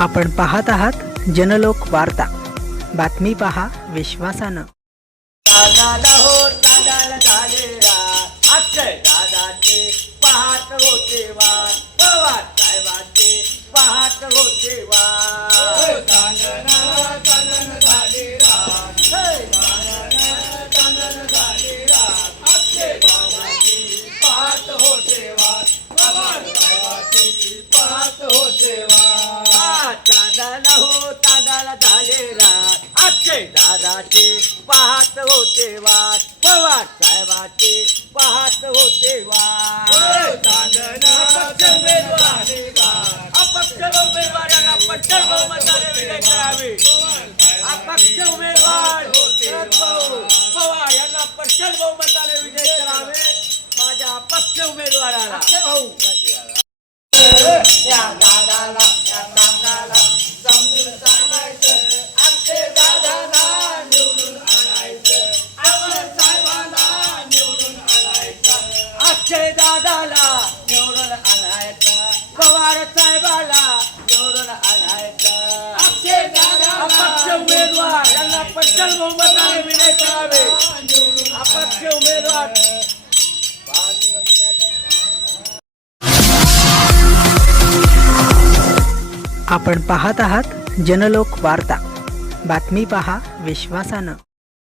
आपण पाहत आहात जनलोक वार्ता. बातमी पहा विश्वासानं. दादाला हो दादाला होते रात. अक्षय दादाचे पाहत होते चांदना हो दादाला झाले रात. अक्षय दादाचे पाहत होते वाट. पवार साहेबाचे पाहत होते वाट. अपक्ष उमेदवारांना पट्टल बहुमताने विजय करावे. अपक्ष उमेदवार भाऊ पवार यांना पट्टल बहुमताने विजय करावे. माझ्या अपक्ष उमेदवाराला. या दादाला अक्षय दादाला निवडून आणायचं. पवार साहेबाला निवडून आणायचं. अक्षय दादा अपक्ष उमेदवार यांना पटकन बहुमताने विजय करावे अपक्ष उमेदवार. आपण पाहत आहात जनलोक वार्ता. बातमी पहा विश्वासानं.